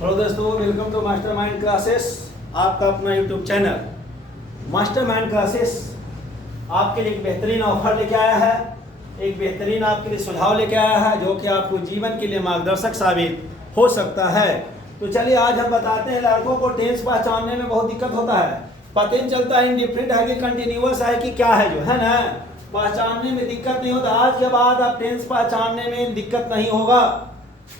Hello दोस्तों, welcome to mastermind classes. आपका अपना यूट्यूब चैनल मास्टरमाइंड क्लासेस आपके लिए एक बेहतरीन ऑफर लेके आया है, एक बेहतरीन आपके लिए सुझाव लेके आया है जो कि आपको जीवन के लिए मार्गदर्शक साबित हो सकता है। तो चलिए आज हम बताते हैं, लड़कों को टेंस पहचानने में बहुत दिक्कत होता है, पता नहीं चलता है इंडिफरेंट है कि कंटिन्यूअस है कि क्या है, जो है ना, पहचानने में दिक्कत नहीं होता। आज के बाद आप टेंस पहचानने में दिक्कत नहीं होगा।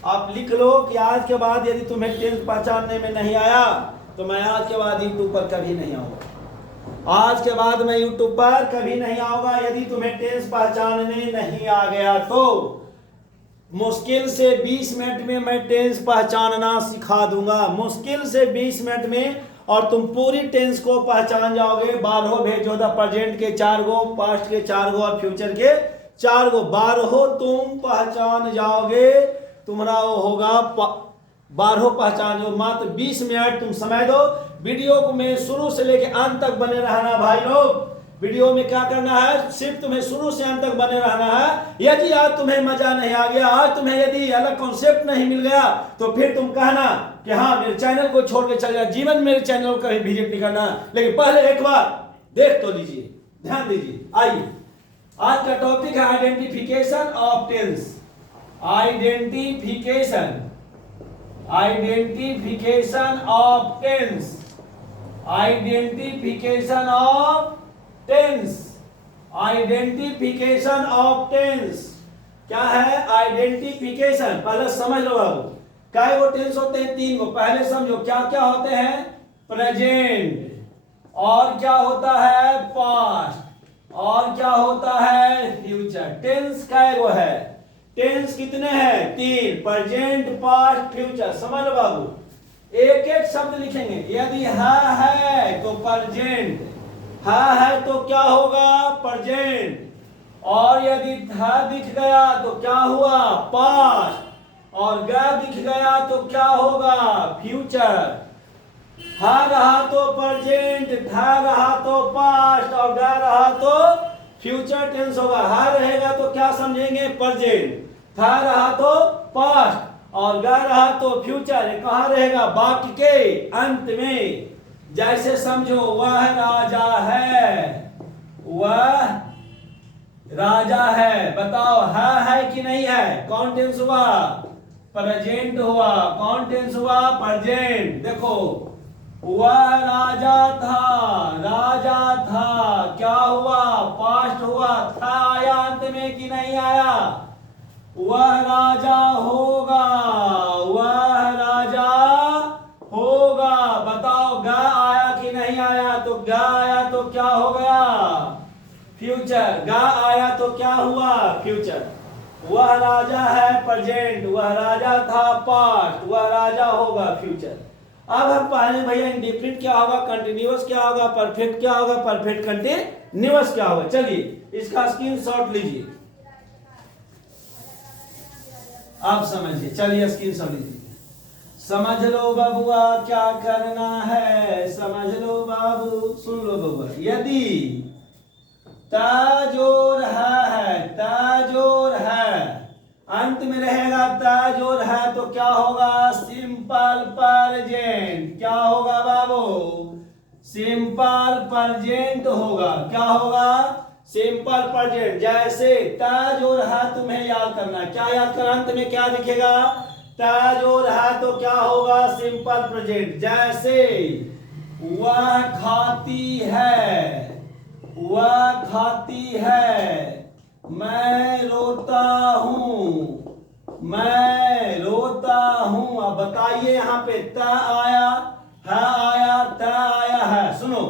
आप लिख लो कि आज के बाद यदि तुम्हें टेंस पहचानने में नहीं आया तो मैं आज के बाद यूट्यूब पर कभी नहीं आऊंगा। आज के बाद मैं यूट्यूब पर कभी नहीं आऊंगा यदि तुम्हें टेंस पहचानने नहीं आ गया तो। मुश्किल से 20 मिनट में मैं टेंस पहचानना सिखा दूंगा, मुश्किल से 20 मिनट में, और तुम पूरी टेंस को पहचान जाओगे। 12 भेजोदा प्रेजेंट के 4 गो, पास्ट के 4 गो और फ्यूचर के 4 गो, 12 तुम पहचान जाओगे। तुम्हारा वो होगा 12 पहचान जो मात्र 20 मिनट तुम समय दो। वीडियो को में शुरू से लेकर अंत तक बने रहना भाई लोग। वीडियो में क्या करना है, सिर्फ तुम्हें शुरू से अंत तक बने रहना है। यदि आज तुम्हें मजा नहीं आ गया, आज तुम्हें यदि अलग कॉन्सेप्ट नहीं मिल गया तो फिर तुम कहना कि हाँ मेरे चैनल को छोड़ के चल गया, जीवन मेरे चैनल को कभी विजिट नहीं करना। लेकिन पहले एक बार देख तो लीजिए, ध्यान दीजिए। आइए, आज का टॉपिक है identification of tense. Identification of tense, identification of tense, identification of tense. क्या है आइडेंटिफिकेशन? पहले समझ लो बाबू, क्या वो टेंस होते हैं? 3 गो। पहले समझो क्या क्या होते हैं। प्रेजेंट, और क्या होता है पास्ट, और क्या होता है फ्यूचर। टेंस क्या वो है? टेंस कितने हैं? 3, प्रेजेंट, पास्ट, फ्यूचर। समझ लो बाबू, एक एक शब्द लिखेंगे। यदि है तो प्रेजेंट, है तो क्या होगा? प्रेजेंट। और यदि था दिख गया तो क्या हुआ? पास्ट। और ग दिख गया तो क्या होगा? फ्यूचर। हा रहा तो प्रेजेंट, था रहा तो पास्ट, और ग रहा तो फ्यूचर टेंस होगा। हा रहेगा तो क्या समझेंगे? प्रेजेंट। था रहा तो पास्ट, और ग रहा तो फ्यूचर। कहाँ रहेगा? वाक्य के अंत में। जैसे समझो, वह राजा है, वह राजा है। बताओ है कि नहीं है? कौन टेंस हुआ? प्रेजेंट हुआ। कौन टेंस हुआ? प्रेजेंट। देखो, वह राजा था, राजा था, क्या हुआ? पास्ट हुआ। था आया अंत में कि नहीं आया? वह राजा होगा, वह राजा होगा। बताओ गा आया कि नहीं आया? तो गा आया तो क्या हो गया? फ्यूचर। गा आया तो क्या हुआ? फ्यूचर। वह राजा है प्रेजेंट, वह राजा था पास्ट, वह राजा होगा फ्यूचर। अब हम पहले भैया इंडिफरेंट क्या होगा, कंटिन्यूअस क्या होगा, परफेक्ट क्या होगा, परफेक्ट कंटिन्यूअस क्या होगा। चलिए इसका स्क्रीनशॉट लीजिए, आप समझिए। चलिए स्क्रीनशॉट लीजिए। समझ लो बबुआ क्या करना है, समझ लो बाबू, सुन लो बबुआ। यदि ताजोर है, ताजोर है, अंत में रहेगा ताजोर है तो क्या होगा? Simple present. क्या होगा बाबू? सिंपल प्रेजेंट होगा। क्या होगा? Simple present. जैसे ताजोर है तुम्हें याद करना, क्या याद करना? अंत में क्या दिखेगा? ताजोर है तो क्या होगा? Simple present. जैसे वह खाती है, वह खाती है, मैं रोता हूं, मैं रोता हूं। अब बताइए यहाँ पे ता आया, है आया, ता आया है। सुनो,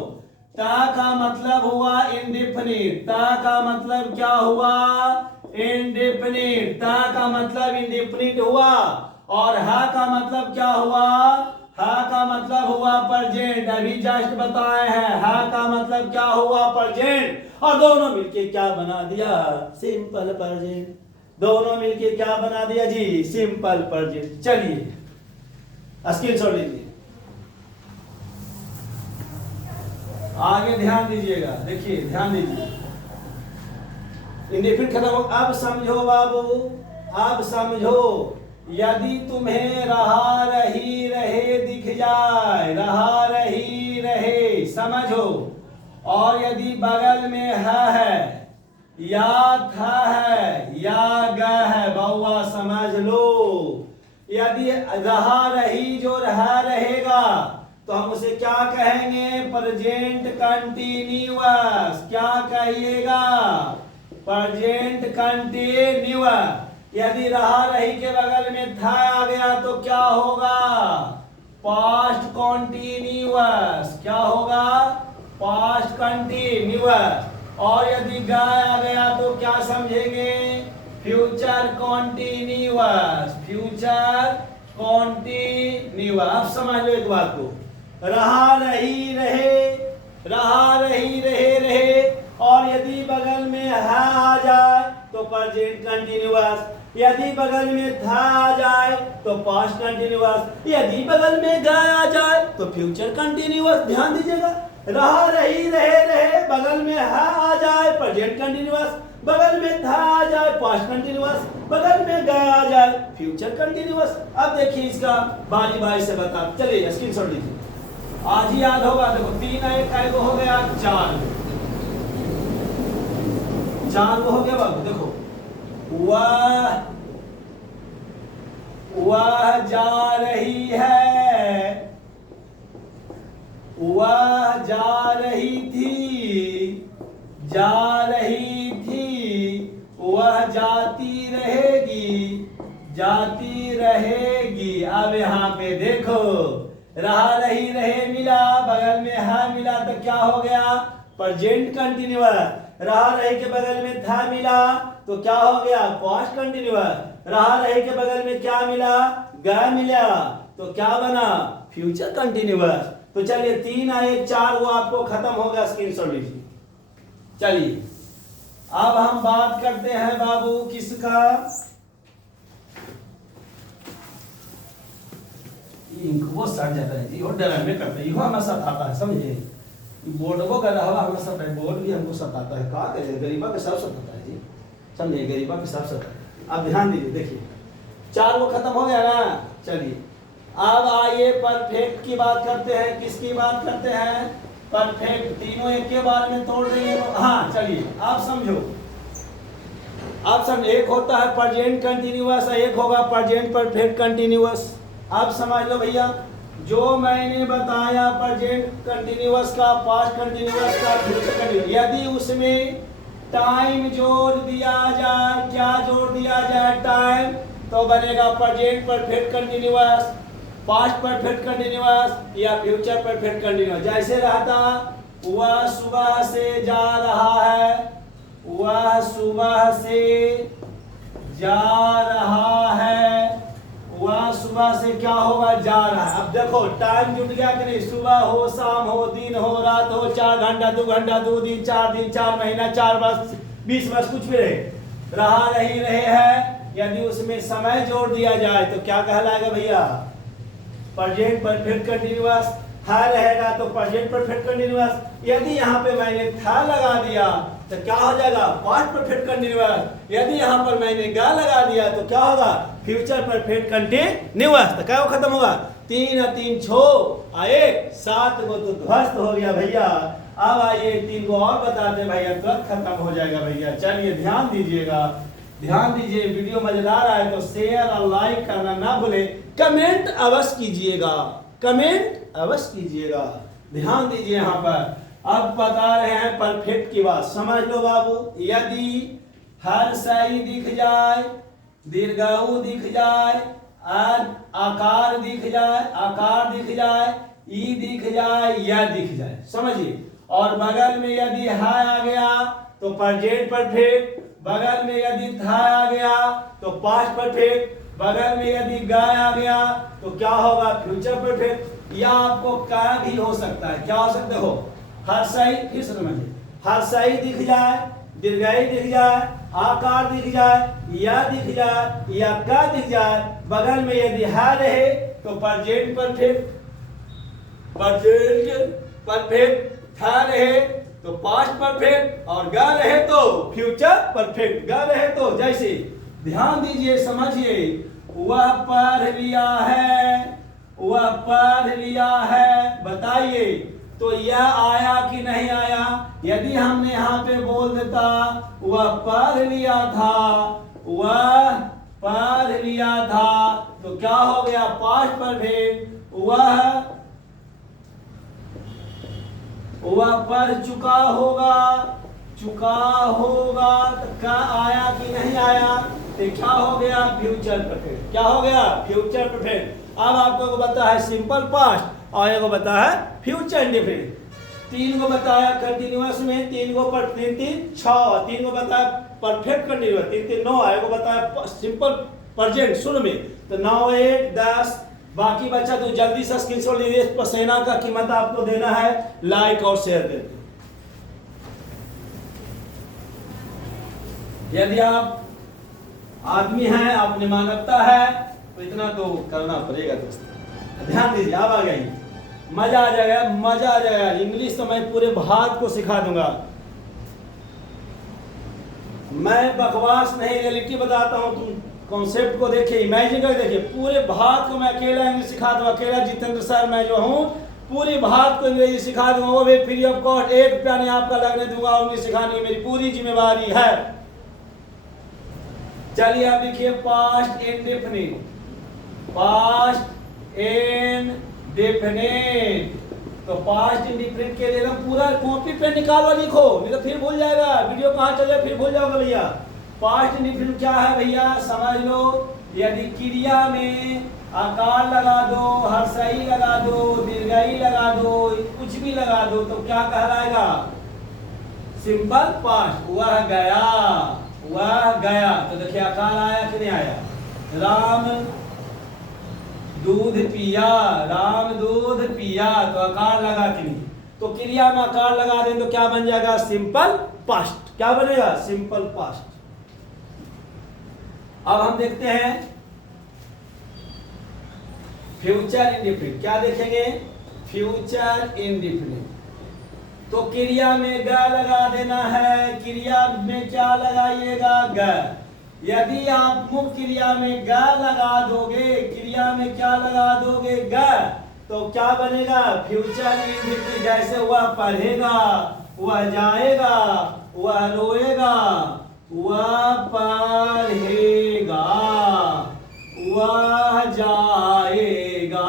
ता का मतलब हुआ इंडेफिनिट। ता का मतलब क्या हुआ? इंडेफिनिट। ता का मतलब इंडेफिनिट हुआ। और हा का मतलब क्या हुआ? हा का मतलब हुआ प्रेजेंट। अभी जस्ट बताए हैं, हा का मतलब क्या हुआ? प्रेजेंट। और दोनों मिलके क्या बना दिया? Simple present. दोनों मिलके क्या बना दिया जी? Simple present. चलिए स्क्रीनशॉट लीजिए, आगे ध्यान दीजिएगा। देखिए ध्यान दीजिए, इंडेफिनिट खत्म हो। अब समझो बाबू, अब समझो। यदि तुम्हें रहा रही रहे दिख जाए, रहा रही रहे समझो, और यदि बगल में है या था है या ग है, बउआ समझ लो। यदि रहा रही जो रहा रहेगा तो हम उसे क्या कहेंगे? Present continuous. क्या कहिएगा? Present continuous. यदि रहा रही के बगल में था आ गया तो क्या होगा? Past continuous. क्या होगा? Past continuous. और यदि गाय आ गया तो क्या समझेंगे? Future continuous. Future continuous. आप समझ लो एक बात को, रहा रही रहे, रहा रही रहे, और यदि बगल में है आ जाए तो प्रेजेंट कंटिन्यूअस, यदि बगल में था आ जाए तो पास्ट कंटिन्यूअस, यदि बगल में गाय आ जाए तो फ्यूचर कंटिन्यूअस। ध्यान दीजिएगा, रहा रही रहे, बगल में है आ जाए प्रेजेंट कंटिन्यूअस, बगल में था आ जाए पास्ट कंटिन्यूअस, बगल में गाय आ जाए फ्यूचर कंटिन्यूअस। अब देखिए इसका बारी बारी से बता, चलिए स्क्रीनशॉट लीजिए, आज ही याद होगा। देखो 3 एक हो गया, 4 को हो गया बाबू। देखो वह जा रही है, वह जा रही थी, जा रही थी, वह जाती रहेगी, जाती रहेगी। अब यहाँ पे देखो, रहा रही रहे मिला, बगल में है मिला तो क्या हो गया? Present continuous. रहा रही के बगल में था मिला तो क्या हो गया? Past continuous. रहा रही के बगल में क्या मिला? गा मिला तो क्या बना? Future continuous. तो चलिए 3 1 4 वो आपको खत्म हो गया, स्क्रीनशॉट लीजिए। चलिए अब हम बात करते हैं बाबू किसका? वो सट जाता है जी, वो डर में करता है, हमें सताता है, समझे? बोर्ड को कर रहा हमें सब, बोर्ड भी हमको सताता है। क्या करें, गरीबा के साथ सताता है जी, समझे? गरीबा के साथ सताता है। अब ध्यान दीजिए, देखिए 4 वो खत्म हो गया ना। चलिए अब आइए परफेक्ट की बात करते हैं। किसकी बात करते हैं? परफेक्ट। तीनों एक के बारे में तोड़ देंगे। हाँ चलिए आप समझो, आप समझ, एक होता है प्रेजेंट कंटिन्यूअस, एक होगा प्रेजेंट परफेक्ट कंटिन्यूअस। आप समझ लो भैया, जो मैंने बताया प्रेजेंट कंटिन्यूअस का, पास्ट कंटिन्यूअस का, फ्यूचर कंटिन्यूअस, यदि उसमें टाइम जोड़ दिया जाए, क्या जोड़ दिया जाए? टाइम, तो बनेगा present perfect continuous, past perfect continuous या फ्यूचर परफेक्ट कंटिन्यूअस। जैसे रहता, वह सुबह से जा रहा है, वह सुबह से जा रहा है, वह सुबह से क्या होगा? जा रहा है। अब देखो टाइम जुट गया कि नहीं? सुबह हो, शाम हो, दिन हो, रात हो, 4 घंटा, 2 घंटा, 2 दिन, 4 दिन, 4 महीना, 4 वर्ष, 20 वर्ष, कुछ भी रहे, रहा रही रहे है। यदि उसमें समय जोड़ दिया जाए तो क्या कहलाएगा भैया? Present perfect continuous. था रहेगा तो प्रेजेंट परफेक्ट कंटिन्यूअस। यदि यहाँ पे मैंने था लगा दिया तो क्या हो जाएगा? Past perfect continuous. यदि यहाँ पर मैंने गा लगा दिया तो क्या होगा? Future perfect continuous. तो क्या खत्म होगा? 3 और 3 6 1 7 को तो ध्वस्त हो गया भैया। अब आइए 3 को और बताते भैया, तुरंत खत्म हो जाएगा भैया। चलिए ध्यान दीजिएगा, ध्यान दीजिए। वीडियो मजेदार आए तो शेयर और लाइक करना ना भूले, कमेंट अवश्य कीजिएगा, कमेंट अवश्य कीजिएगा। ध्यान दीजिए यहाँ पर, अब बता रहे हैं परफेक्ट की बात, समझ लो बाबू। यदि हर सही दिख जाए, दीर्घायु दिख जाए, आकार दिख जाए, आकार दिख जाए, ई दिख जाए, या दिख जाए, समझिए। और बगल में यदि है आ गया तो प्रेजेंट परफेक्ट, बगल में यदि था आ गया तो पास्ट परफेक्ट, बगल में यदि गाय आ गया तो क्या होगा? Future perfect. या आपको क्या भी हो सकता है, क्या हो सकता है? हो हर सही, फिर से समझिए, हर सही दिख जाए, दीर्घायु दिख जाए, आकार दिख जाए, या दिख जाए, या का दिख जाए, बगल में यदि है रहे तो प्रेजेंट परफेक्ट, प्रेजेंट परफेक्ट, था रहे तो पास्ट परफेक्ट, और गा रहे तो फ्यूचर परफेक्ट। गा रहे तो जैसे ध्यान दीजिए, समझिए। वह पढ़ लिया है, वह पढ़ लिया है, बताइए। तो यह आया कि नहीं आया? यदि हमने यहाँ पे बोल देता वह पढ़ लिया था, वह पढ़ लिया था, तो क्या हो गया? Past perfect. वह पढ़ चुका होगा, चुका होगा, तो क्या आया कि नहीं आया? तो क्या हो गया? Future perfect. क्या हो गया? Future perfect. अब आपको को बता है सिंपल पास्ट और एक को बता है फ्यूचर इंडेफिनिट। तीन को बताया कंटिन्यूअस में, तीन को पर तीन तीन 6, तीन को बताया परफेक्ट कंटिन्यूअस, तीन तीन 9, एक को बताया सिंपल प्रेजेंट शुरू में। तो 9 1 10, बाकी बच्चा तो जल्दी से स्क्रीनशॉट लीजिए। पसेना का कीमत आपको देना है, लाइक और शेयर देते। यदि आप आदमी हैं, आपने मानवता है, तो इतना तो करना पड़ेगा दोस्तों। ध्यान दीजिए, अब आ गई, मजा आ जाएगा, मजा आ जाएगा। इंग्लिश तो मैं पूरे भारत को सिखा दूंगा। मैं बकवास नहीं, रियलिटी बताता हूं। तुम कॉन्सेप्ट को देखिए, इमेजिन करके देखिए। पूरे भारत को मैं अकेला इंग्लिश सिखा दूंगा। अकेला जितेंद्र सर मैं जो हूँ, पूरी भारत को अंग्रेजी सिखा दूंगा, वो भी फ्री ऑफ कॉस्ट। 1 रुपया नहीं आपका लगने दूंगा। इंग्लिश सिखाने की मेरी पूरी जिम्मेवारी है। चलिए आप लिखिए पास्ट इंडेफिनिट, पास्ट इंडेफिनिट। तो पास्ट इंडेफिनिट के लिए पूरा कॉपी पे निकालो, लिखो, नहीं तो फिर भूल जाएगा। वीडियो कहाँ चल जाए फिर भूल जाओगे भैया। पास्ट इंडेफिनिट क्या है भैया, समझ लो। यदि क्रिया में आकार लगा दो, हर्षई लगा दो, दीर्घई लगा दो, कुछ भी लगा दो, तो क्या कहलाएगा? Simple past. वह गया, वह गया। तो देखिए आकार आया कि नहीं आया? राम दूध पिया, राम दूध पिया, तो आकार लगा कि नहीं? तो क्रिया में आकार लगा दें तो क्या बन जाएगा? Simple past. क्या बनेगा? Simple past. अब हम देखते हैं फ्यूचर इंडेफिनिट। क्या देखेंगे? Future indefinite. तो क्रिया में ग लगा देना है। क्रिया में क्या लगाइएगा? ग। यदि आप मुख्य क्रिया में ग लगा दोगे, क्रिया में क्या लगा दोगे? ग, तो क्या बनेगा? Future indefinite. जैसे वह पढ़ेगा, वह जाएगा, वह रोएगा, वह पढ़ेगा, वह जाएगा,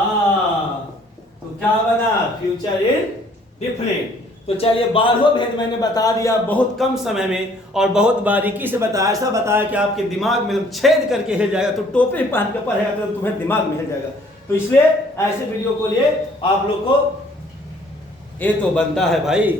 तो क्या बना? Future indefinite. तो चलिए 12वां भेद मैंने बता दिया बहुत कम समय में और बहुत बारीकी से बताया। ऐसा बताया कि आपके दिमाग में छेद करके हिल जाएगा। तो टोपी पहन के पढ़ेगा तो तुम्हें दिमाग में हिल जाएगा। तो इसलिए ऐसे वीडियो को लिए आप लोग को ये तो बनता है भाई